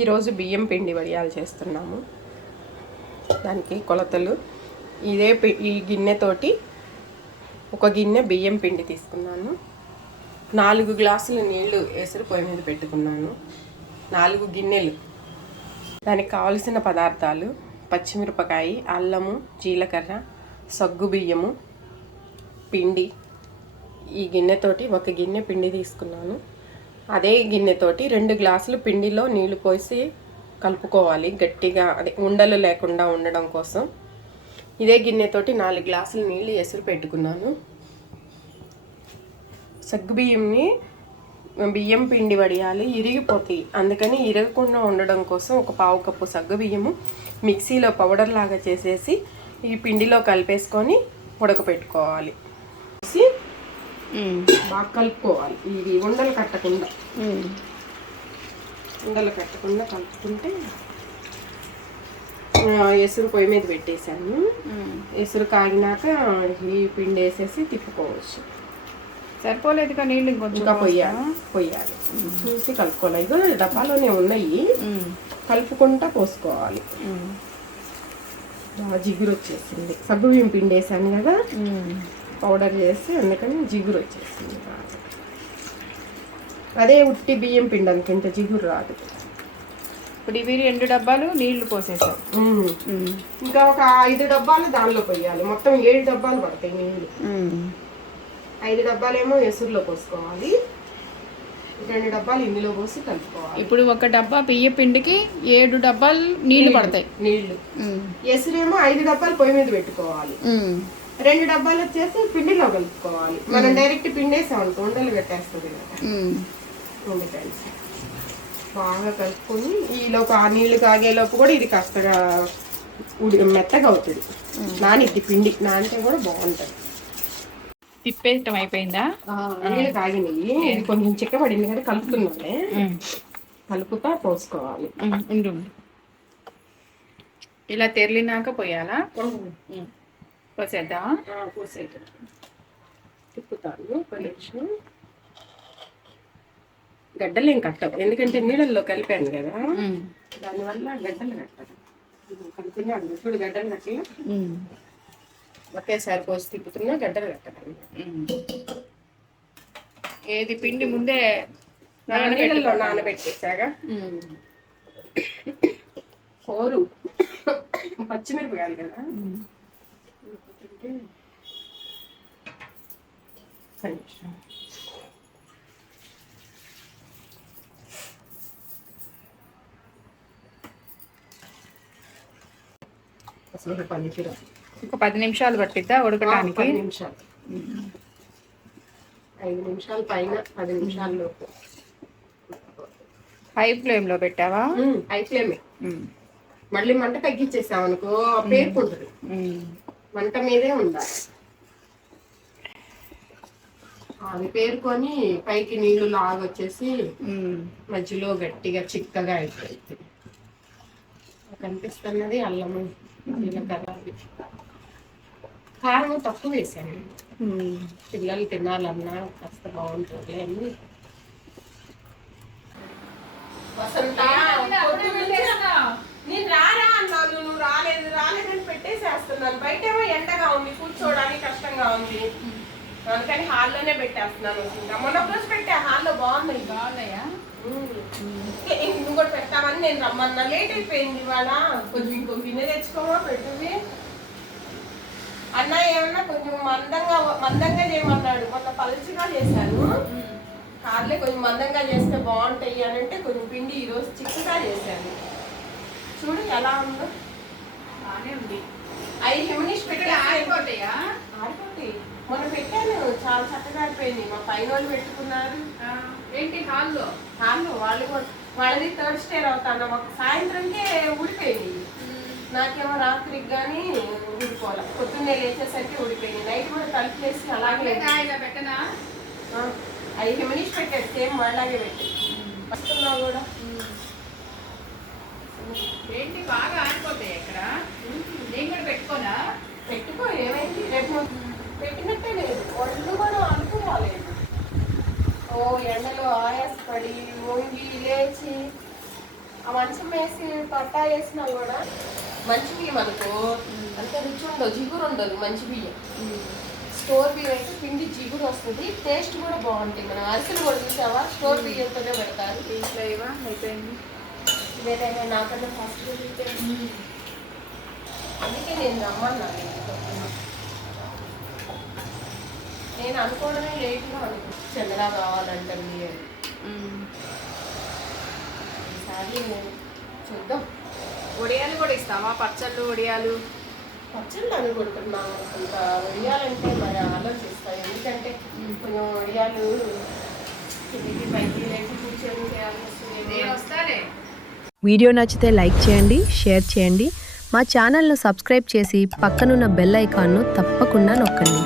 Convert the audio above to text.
ఈరోజు బియ్యం పిండి వడియాలు చేస్తున్నాము. దానికి కొలతలు ఈ గిన్నెతోటి ఒక గిన్నె బియ్యం పిండి తీసుకున్నాను. 4 గ్లాసుల నీళ్లు ఎసురు పొయ్యి మీద పెట్టుకున్నాను. 4 గిన్నెలు. దానికి కావలసిన పదార్థాలు: పచ్చిమిరపకాయ, అల్లము, జీలకర్ర, సగ్గు బియ్యము, పిండి. ఈ గిన్నెతోటి ఒక గిన్నె పిండి తీసుకున్నాను. అదే గిన్నెతోటి 2 గ్లాసులు పిండిలో నీళ్లు పోసి కలుపుకోవాలి గట్టిగా, అదే ఉండలు లేకుండా ఉండడం కోసం. ఇదే గిన్నెతోటి 4 గ్లాసులు నీళ్ళు ఎసురు పెట్టుకున్నాను. సగ్గుబియ్యంని బియ్యం పిండి వడియాలి ఇరిగిపోతాయి, అందుకని ఇరగకుండా ఉండడం కోసం ఒక 1/2 కప్పు సగ్గుబియ్యము మిక్సీలో పౌడర్ లాగా చేసేసి ఈ పిండిలో కలిపేసుకొని ఉడకపెట్టుకోవాలి. బాగా కలుపుకోవాలి. ఇది ఉండలు కట్టకుండా కలుపుకుంటే ఎసురు పొయ్యి మీద పెట్టేశాను. ఎసురు కాగినాక ఈ పిండి వేసేసి తిప్పుకోవచ్చు. సరిపోలేదుగా నీళ్ళు ఇంకొంచెం పొయ్యాలి. చూసి కలుపుకోవాలి. ఇదో డబ్బాలోనే ఉన్నాయి, కలుపుకుంటా పోసుకోవాలి. బాగా జిగురు వచ్చేసింది. సగ్గుబియ్యం పిండి వేసాను కదా, పౌడర్ చేసి, అందుకని జిగురు వచ్చేసింది. అదే ఉట్టి బియ్యం పిండి అనుకుంటే జిగురు రాదు. ఇప్పుడు ఇవి 2 డబ్బాలు నీళ్లు పోసేసాం. ఇంకా ఒక 5 డబ్బాలు దానిలో పోయాలి. మొత్తం 7 డబ్బాలు పడతాయి నీళ్ళు. 5 డబ్బాలేమో ఎసురులో పోసుకోవాలి, 2 డబ్బాలు ఇందులో పోసి కలుపుకోవాలి. ఇప్పుడు ఒక డబ్బా బియ్య పిండికి 7 డబ్బాలు నీళ్లు పడతాయి. నీళ్లు ఎసురేమో 5 డబ్బాలు పొయ్యి మీద పెట్టుకోవాలి. 2 డబ్బాలు వచ్చేసి పిండిలో కలుపుకోవాలి. మనం డైరెక్ట్ పిండి వేసామనుకో ఉండలు పెట్టేస్తుంది కదా. బాగా కలుపుకొని ఈలోపు ఆ నీళ్లు కాగేలోపు కూడా ఇది కాస్తగా మెత్తగా అవుతుంది. నానిద్ది పిండి, నానితే కూడా బాగుంటుంది. తిప్పేయటం అయిపోయిందా? నీళ్ళు కాగినాయి, ఇది కొంచెం చిక్కబడింది కదా, కలుపుతున్నానే. కలుపుతా పోసుకోవాలి. ఇలా తెరిలినాక పోయాలా? పోసేద్దామా? పోసేద్దాం. తిప్పుతాను కొంచెం. గడ్డలు ఏం కట్టవు, ఎందుకంటే నీళ్ళల్లో కలిపాను కదా, దానివల్ల గడ్డలు కట్టదు. కలుపుతున్నాను చూడు, గడ్డలు కట్టి ఒకేసారి పోసి తిప్పుతున్నా గడ్డలు కట్టదు. ఏది పిండి ముందే నీళ్ళల్లో నానబెట్టేసాగా. కూరు పచ్చిమిరపకాయలు కదా, ఒక 10 నిమిషాలు పట్టిద్దా ఉడకటానికి? 10 నిమిషాలు, 5 నిమిషాలు పైన, 10 నిమిషాల్లో. హై ఫ్లేమ్ లో పెట్టావా? హై ఫ్లేమే. మళ్ళీ మంట తగ్గించేసామనుకో పేరుకుంటుంది. మంట మీదే ఉండాలి. అది పేరుకొని పైకి నీళ్లు లాగొచ్చేసి మధ్యలో గట్టిగా చిక్కగా అయిపోయింది. కనిపిస్తున్నది అల్లము, జీలకర్ర, కారం తక్కువ వేసాను. పిల్లలు తినాలన్నా కాస్త బాగుంటుంది అని. నేను రారా అన్నాను, నువ్వు రాలేదని పెట్టేసేస్తున్నాను. బయటేమో ఎండగా ఉంది, కూర్చోవడానికి కష్టంగా ఉంది, అందుకని హాల్లోనే పెట్టేస్తున్నాను. మొన్న రోజు పెట్టా హాల్లో. బాగున్నాయా? నువ్వు కూడా పెట్టామని నేను రమ్మన్నా, లేట్ అయిపోయింది ఇవాళ. కొంచెం ఇంకో గిన్నె తెచ్చుకోమా, పెట్టువి. అన్న ఏమన్నా కొంచెం మందంగా చేయమన్నాడు. మొన్న పలుచగా చేశాను, హార్లే కొంచెం మందంగా చేస్తే బాగుంటాయి అని అంటే కొంచెం పిండి ఈరోజు చిక్కుగా చేశాను. చూడు ఎలా ఉందో. బాగానే ఉంది. 5 నిమిషాలు పెట్టి ఆరిపోతాయా? ఆరిపోతాయి. మొన్న పెట్టాను, చాలా చక్కగా అయిపోయింది. మా పైన వాళ్ళు పెట్టుకున్నారు. ఏంటి హాల్లో? వాళ్ళు కూడా, వాళ్ళది 3rd స్టేర్ అవుతాను. మాకు సాయంత్రంకే ఊడిపోయింది. నాకేమో రాత్రికి కానీ ఊడిపోవాలి, పొద్దున్నే లేచేసరికి ఊడిపోయింది. నైట్ కూడా కలిపేసి అలాగే పెట్టనా. 5 నిమిషాలు పెట్టాడు, సేమ్ వాళ్ళలాగే పెట్టి వస్తున్నా కూడా. ఏంటి బాగా ఆరిపోతాయి ఇక్కడ? నేను కూడా పెట్టుకోనా? పెట్టుకో, ఏమైంది? రేపు పెట్టినట్టే లేదు, ఒళ్ళు కూడా అనుకోలేదు. ఓ ఎండలో ఆయాసపడి వంగి లేచి ఆ మంచం వేసి పట్టా వేసినా కూడా మంచి బియ్యం అనుకో అంత రుచి ఉండదు, జిగురు ఉండదు. మంచి బియ్యం, స్టోర్ బియ్యం అయితే పిండి జిగురు వస్తుంది, టేస్ట్ కూడా బాగుంటాయి. మనం అరిసెలు కూడా చూసావా స్టోర్ బియ్యంతోనే పెడతారు. దీంట్లో ఇవా అయిపోయింది. ఇదేదైనా నాకన్నా ఫాస్ట్గా అందుకే నేను రమ్మన్నాను. నేను అనుకోవడమే లేట్గా అనుకో చంద్రా కావాలంటుంది అని. ఈసారి చూద్దాం. వడియాలు కూడా ఇస్తావా? పచ్చళ్ళు వడియాలు పచ్చళ్ళు అనుకుంటున్నాను. ఇంకా వడియాలంటే మరి ఆలోచిస్తాను, ఎందుకంటే కొంచెం వడియాలు కిందికి పైకి లేచి కూర్చొని చేయాల్సి వస్తుంది. నేను వస్తానే. వీడియో నచ్చితే లైక్ చేయండి, షేర్ చేయండి. మా ఛానల్ను సబ్స్క్రైబ్ చేసి పక్కనున్న బెల్ ఐకాన్ను తప్పకుండా నొక్కండి.